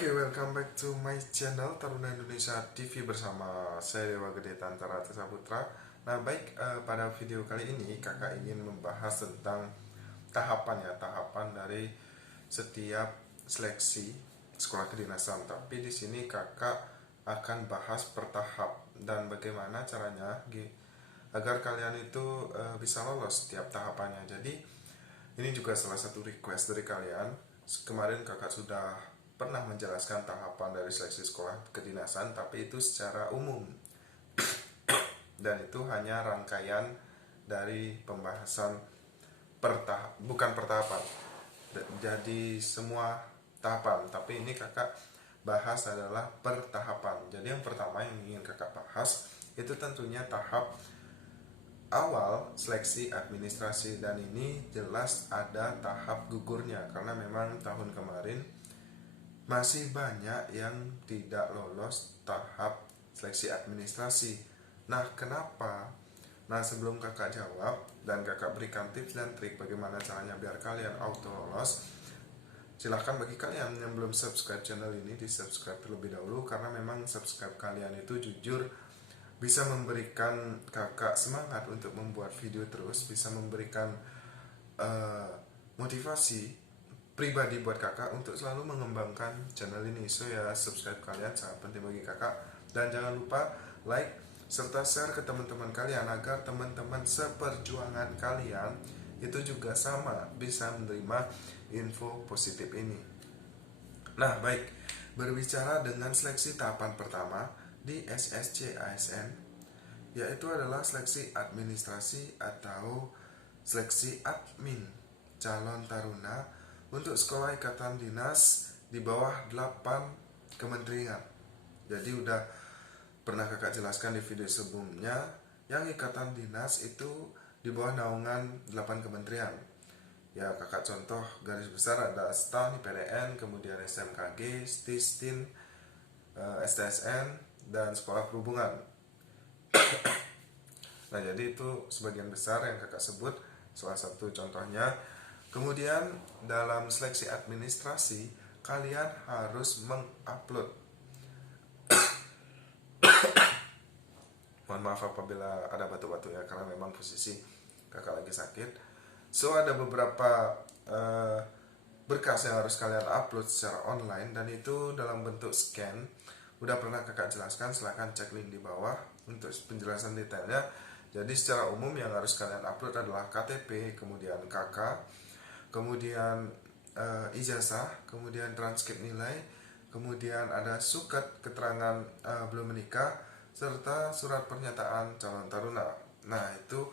Oke, welcome back to my channel Taruna Indonesia TV bersama saya Dewa Gede Tantara Tesa Putra. Nah, baik, pada video kali ini kakak ingin membahas tentang tahapan dari setiap seleksi sekolah kedinasan. Tapi di sini kakak akan bahas per tahap dan bagaimana caranya agar kalian itu bisa lolos setiap tahapannya. Jadi ini juga salah satu request dari kalian. Kemarin kakak sudah pernah menjelaskan tahapan dari seleksi sekolah kedinasan, tapi itu secara umum. Dan itu hanya rangkaian dari pembahasan bukan pertahapan. Jadi semua tahapan, tapi ini kakak bahas adalah pertahapan. Jadi yang pertama yang ingin kakak bahas itu tentunya tahap awal seleksi administrasi, dan ini jelas ada tahap gugurnya karena memang tahun kemarin masih banyak yang tidak lolos tahap seleksi administrasi. Nah, kenapa? Nah, sebelum kakak jawab dan kakak berikan tips dan trik bagaimana caranya biar kalian auto lolos, silahkan bagi kalian yang belum subscribe channel ini di subscribe terlebih dahulu, karena memang subscribe kalian itu jujur bisa memberikan kakak semangat untuk membuat video terus, bisa memberikan motivasi pribadi buat kakak untuk selalu mengembangkan channel ini. So ya, subscribe kalian sangat penting bagi kakak, dan jangan lupa like serta share ke teman-teman kalian agar teman-teman seperjuangan kalian itu juga sama bisa menerima info positif ini. Nah, baik, berbicara dengan seleksi tahapan pertama di SSC ASN, yaitu adalah seleksi administrasi atau seleksi admin calon taruna untuk sekolah ikatan dinas di bawah 8 kementerian. Jadi udah pernah kakak jelaskan di video sebelumnya, yang ikatan dinas itu di bawah naungan 8 kementerian. Ya, kakak contoh garis besar ada STAN, IPDN, kemudian SMKG, STISTIN, STSN, dan sekolah perhubungan. Nah, jadi itu sebagian besar yang kakak sebut, salah satu contohnya. Kemudian dalam seleksi administrasi kalian harus mengupload. Mohon maaf apabila ada batuk-batuk ya, karena memang posisi kakak lagi sakit. So ada beberapa berkas yang harus kalian upload secara online, dan itu dalam bentuk scan. Udah pernah kakak jelaskan, silahkan cek link di bawah untuk penjelasan detailnya. Jadi secara umum yang harus kalian upload adalah KTP, kemudian KK, kemudian ijazah, kemudian transkrip nilai, kemudian ada surat keterangan belum menikah, serta surat pernyataan calon taruna. Nah, itu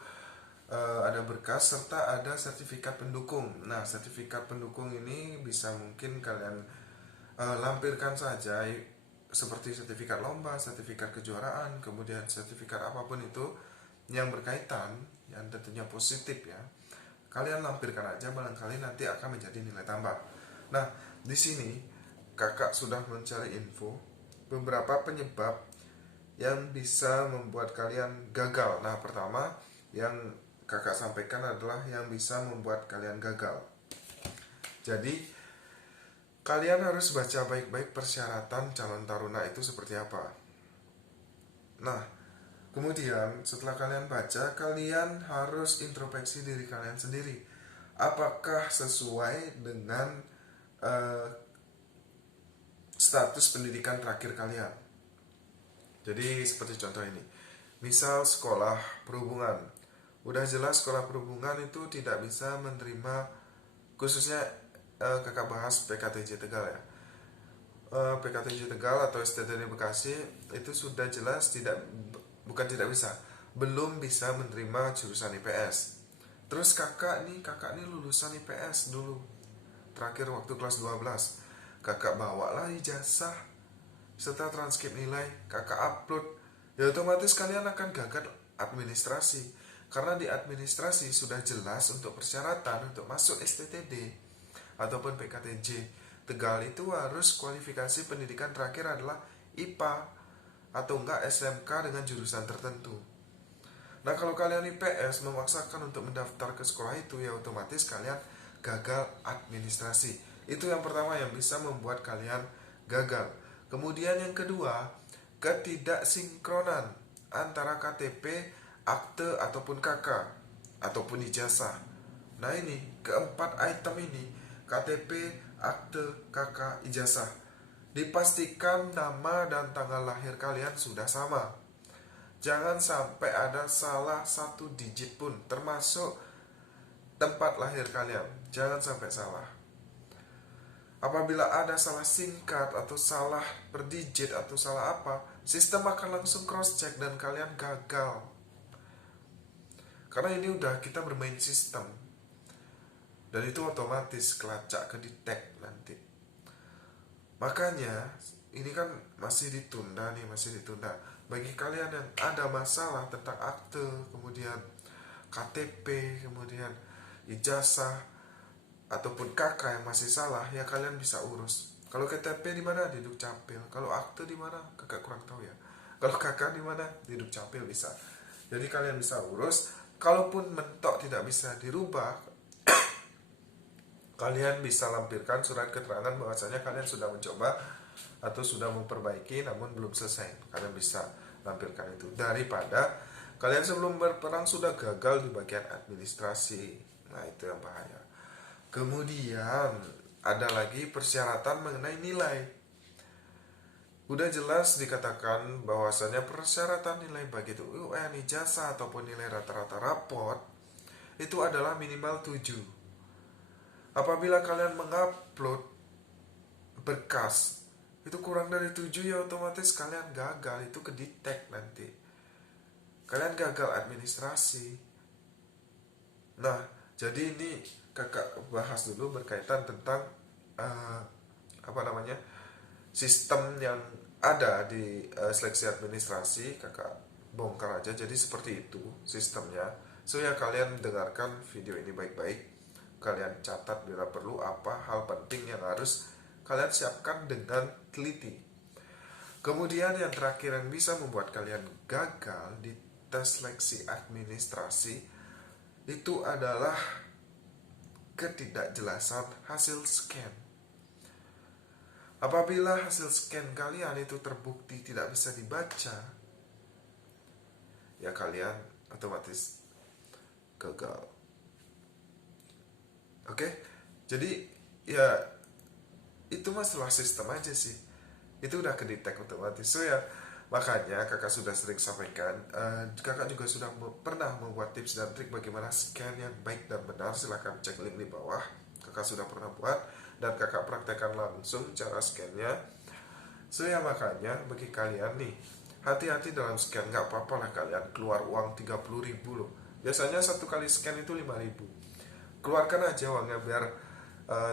ada berkas serta ada sertifikat pendukung. Nah, sertifikat pendukung ini bisa mungkin kalian lampirkan saja, seperti sertifikat lomba, sertifikat kejuaraan, kemudian sertifikat apapun itu yang berkaitan, yang tentunya positif ya. Kalian lampirkan aja, barangkali nanti akan menjadi nilai tambah. Nah, di sini kakak sudah mencari info beberapa penyebab yang bisa membuat kalian gagal. Nah, pertama yang kakak sampaikan adalah yang bisa membuat kalian gagal. Jadi, kalian harus baca baik-baik persyaratan calon taruna itu seperti apa. Nah, kemudian setelah kalian baca, kalian harus introspeksi diri kalian sendiri. Apakah sesuai dengan status pendidikan terakhir kalian? Jadi seperti contoh ini. Misal sekolah perhubungan. Udah jelas sekolah perhubungan itu tidak bisa menerima, khususnya kakak bahas PKTJ Tegal ya. PKTJ Tegal atau STTD Bekasi itu sudah jelas bukan tidak bisa, belum bisa menerima jurusan IPS. Terus kakak nih lulusan IPS dulu, terakhir waktu kelas 12. Kakak bawalah ijazah serta transkrip nilai, kakak upload. Ya otomatis kalian akan gagal administrasi, karena di administrasi sudah jelas untuk persyaratan untuk masuk STTD ataupun PKTJ Tegal itu harus kualifikasi pendidikan terakhir adalah IPA atau enggak SMK dengan jurusan tertentu. Nah, kalau kalian IPS memaksakan untuk mendaftar ke sekolah itu, ya otomatis kalian gagal administrasi. Itu yang pertama yang bisa membuat kalian gagal. Kemudian yang kedua, ketidaksinkronan antara KTP, akte ataupun KK ataupun ijazah. Nah ini keempat item ini, KTP, akte, KK, ijazah, dipastikan nama dan tanggal lahir kalian sudah sama. Jangan sampai ada salah satu digit pun, termasuk tempat lahir kalian. Jangan sampai salah. Apabila ada salah singkat atau salah per digit atau salah apa, sistem akan langsung cross check dan kalian gagal. Karena ini udah kita bermain sistem, dan itu otomatis kelacak ke detect nanti. Makanya ini kan masih ditunda nih, masih ditunda. Bagi kalian yang ada masalah tentang akte, kemudian KTP, kemudian ijazah ataupun KK yang masih salah, ya kalian bisa urus. Kalau KTP di mana? Di Dukcapil. Kalau akte di mana? Kakak kurang tahu ya. Kalau KK di mana? Di Dukcapil bisa. Jadi kalian bisa urus. Kalaupun mentok tidak bisa dirubah, kalian bisa lampirkan surat keterangan bahwasanya kalian sudah mencoba atau sudah memperbaiki namun belum selesai. Kalian bisa lampirkan itu, daripada kalian sebelum berperang sudah gagal di bagian administrasi. Nah itu yang bahaya. Kemudian ada lagi persyaratan mengenai nilai. Udah jelas dikatakan bahwasanya persyaratan nilai baik itu UN, ijazah ataupun nilai rata-rata raport itu adalah minimal 7. Apabila kalian mengupload berkas itu kurang dari 7, ya otomatis kalian gagal, itu kedetek nanti. Kalian gagal administrasi. Nah, jadi ini kakak bahas dulu berkaitan tentang sistem yang ada di seleksi administrasi. Kakak bongkar aja, jadi seperti itu sistemnya. So ya kalian dengarkan video ini baik-baik, kalian catat bila perlu apa hal penting yang harus kalian siapkan dengan teliti. Kemudian yang terakhir yang bisa membuat kalian gagal di tes seleksi administrasi itu adalah ketidakjelasan hasil scan. Apabila hasil scan kalian itu terbukti tidak bisa dibaca, ya kalian otomatis gagal. Oke? Jadi ya itu masalah sistem aja sih. Itu udah kedetek otomatis. So ya makanya kakak sudah sering sampaikan, kakak juga sudah pernah membuat tips dan trik bagaimana scan yang baik dan benar. Silahkan cek link di bawah. Kakak sudah pernah buat dan kakak praktekkan langsung cara scannya. So ya makanya bagi kalian nih, hati-hati dalam scan. Gak apa-apa lah kalian keluar uang 30.000 loh. Biasanya satu kali scan itu 5.000. Keluarkan aja uangnya, biar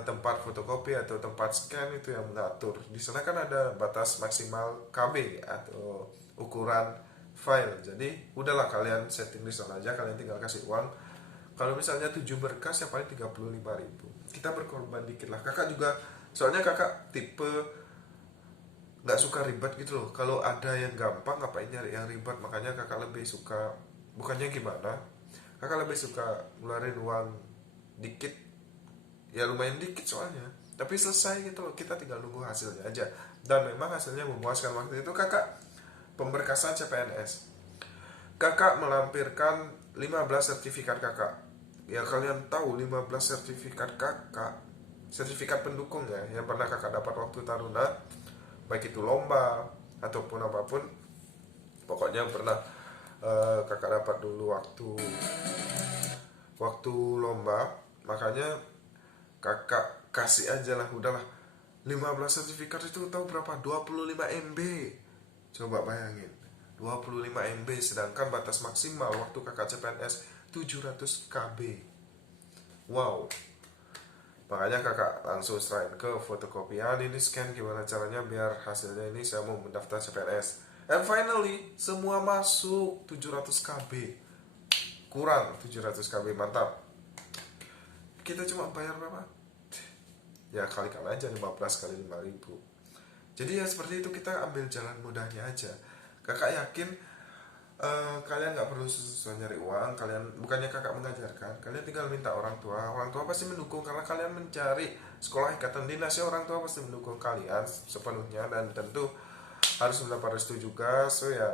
tempat fotokopi atau tempat scan itu yang mengatur. Di sana kan ada batas maksimal KB atau ukuran file. Jadi udahlah kalian setting di sana aja, kalian tinggal kasih uang. Kalau misalnya 7 berkas ya paling 35.000. Kita berkorban dikit lah. Kakak juga, soalnya kakak tipe nggak suka ribet gitu loh. Kalau ada yang gampang ngapain nyari yang ribet. Makanya kakak lebih suka, bukannya gimana, kakak lebih suka ngeluarin uang dikit, ya lumayan dikit soalnya, tapi selesai gitu loh. Kita tinggal nunggu hasilnya aja, dan memang hasilnya memuaskan. Waktu itu kakak pemberkasan CPNS, kakak melampirkan 15 sertifikat kakak. Ya kalian tahu 15 sertifikat kakak, sertifikat pendukung ya, yang pernah kakak dapat waktu taruna, baik itu lomba ataupun apapun, pokoknya yang pernah kakak dapat dulu waktu lomba. Makanya kakak kasih aja lah, udahlah 15 sertifikat itu tahu berapa? 25 MB. Coba bayangin, 25 MB, sedangkan batas maksimal waktu kakak CPNS 700 KB. Wow. Makanya kakak langsung serahin ke fotokopian, ini scan gimana caranya biar hasilnya ini saya mau mendaftar CPNS. And finally semua masuk 700 KB. Kurang 700 KB, mantap. Kita cuma bayar berapa? Ya kali-kali aja 15 kali 5.000. Jadi ya seperti itu, kita ambil jalan mudahnya aja. Kakak yakin Kalian nggak perlu susah nyari uang. Kalian, bukannya kakak mengajarkan, kalian tinggal minta orang tua pasti mendukung karena kalian mencari sekolah ikatan dinas ya, orang tua pasti mendukung kalian sepenuhnya dan tentu harus mendapat restu juga. So ya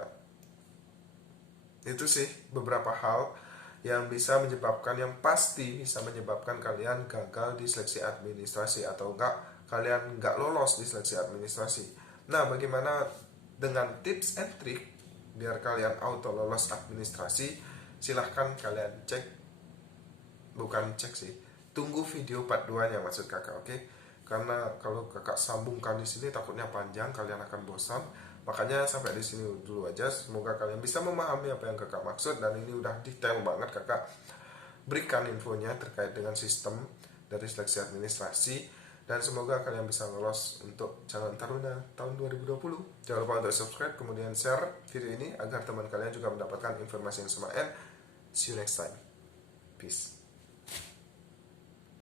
itu sih beberapa hal yang bisa menyebabkan, yang pasti bisa menyebabkan kalian gagal di seleksi administrasi atau enggak kalian nggak lolos di seleksi administrasi. Nah, bagaimana dengan tips and trick biar kalian auto lolos administrasi? Silahkan kalian cek, bukan cek sih, tunggu video part 2 nya maksud kakak, oke? Karena kalau kakak sambungkan di sini takutnya panjang, kalian akan bosan. Makanya sampai di sini dulu aja. Semoga kalian bisa memahami apa yang kakak maksud, dan ini udah detail banget kakak berikan infonya terkait dengan sistem dari seleksi administrasi, dan semoga kalian bisa lolos untuk calon taruna tahun 2020. Jangan lupa untuk subscribe kemudian share video ini agar teman kalian juga mendapatkan informasi yang sama, and see you next time. Peace.